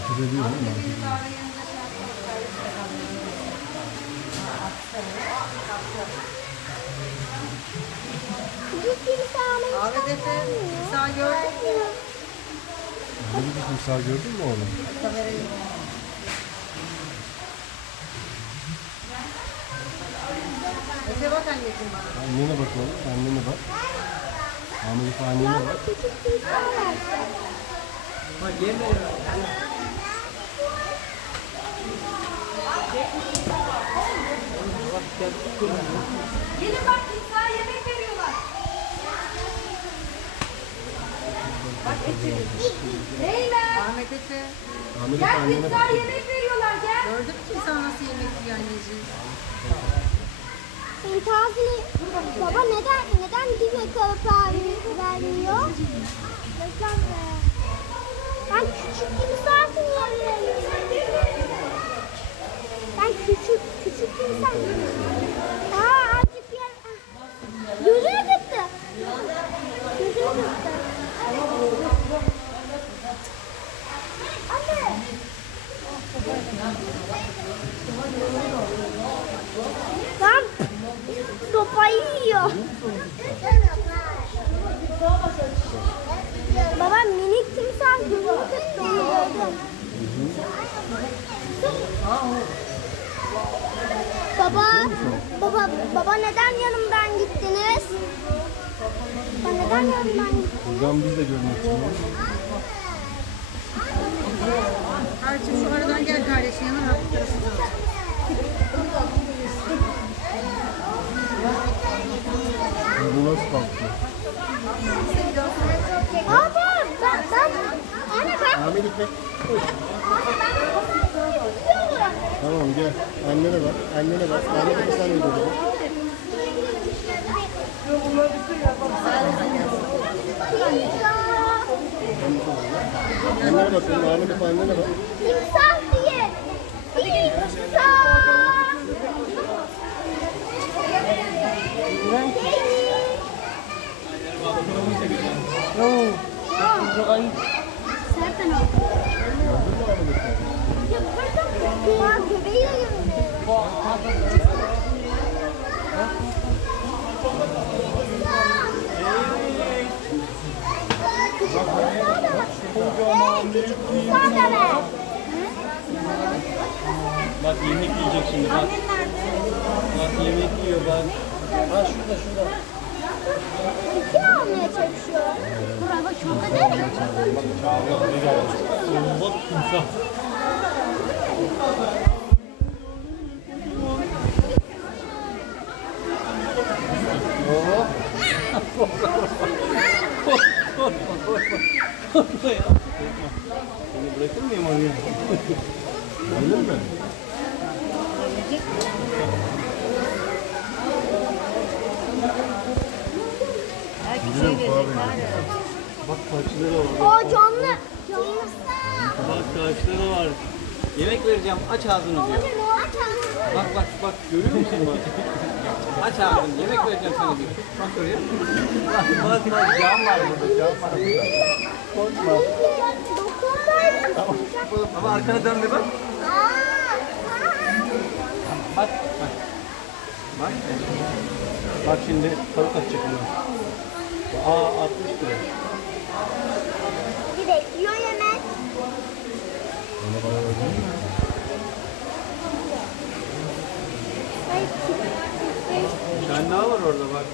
Hareket ediyor değil mi? Hareket ediyor. Küçük timsahını hiç Ahmet Efe, sağ gördün mü? Böyle bir timsah gördün mü oğlum? Kamerayı. Efe bak anneciğim bana. Annene bak oğlum. Annene bak. Ahmet annene bak. küçük timsahlar. Gelin bak timsaha yemek veriyorlar. Bak getirin. Leyla. Ahmet Efe, Ahmet Gel annene bak. timsaha yemek veriyorlar gel. gördün mü timsah nasıl yemek yiyor anneciğim? İntihazlı baba neden neden dime kalıp vermiyor? Ben küçük timsah yiyorum. Ben küçük küçük timsah Aa azıcık yer. Ah. Gözünü kırptı. Gözünü kırptı. Anne. Lan sopayı yiyor. Baba minik timsah gözünü. Baba, baba, baba neden yanımdan gittiniz? Baba neden yanımdan gittiniz? Buradan biz de görmek istiyoruz. Bu nasıl kalktı? Baba, ben, ben, anne ben, Ahmet gidiyorum. Tamam gel. Annene bak. Annene bak. Ahmet İpek sen de gör. Annene bak. Ahmet annene bak. Timsah diye. Timsah. Serkan abi. Ya burada ya göbeği. Bak yemek yiyecek şimdi bak. Bak yemek yiyor bak. Ha şurada şurada. İki almaya çalışıyor. Bravo çok ederim. Bak timsah. Korkma ya. Seni bırakır mıyım oraya? Gelir mi? Gidelim abi. Bak kaşları var. O canlı. Canlı. Bak kaşları var. Yemek vereceğim. Aç ağzını diyor. Bak bak bak görüyor musun bak? Aç ağzını yemek vereceğim sana diyor. Bak oraya. Bak bak bak cam var burada cam var burada. Korkma. Ama arkana dön bir bak. Bak bak. Bak. Bak şimdi tavuk atacak onu. Aa 60 lira. Bir de yiyor yemek. Ona bana değil mi? Tane daha var orada bak.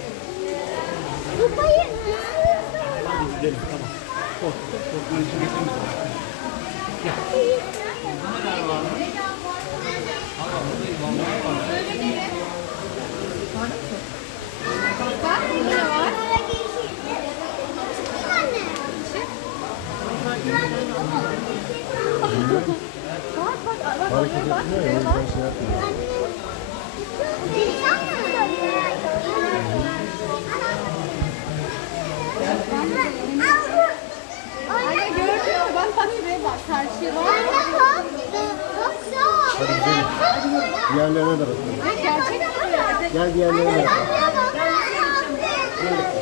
Kupayı Hadi gidelim tamam. Kork, korkmanın için getirmedim. Hareket etmiyor ya. Yüzden şey yapmıyor. Anne gördün mü? Bak bak şuraya bak. Karşıya bak. Hadi gidelim. Diğerlerine de bakalım. Gerçek mi? Gel diğerlerine de bakalım. Bak.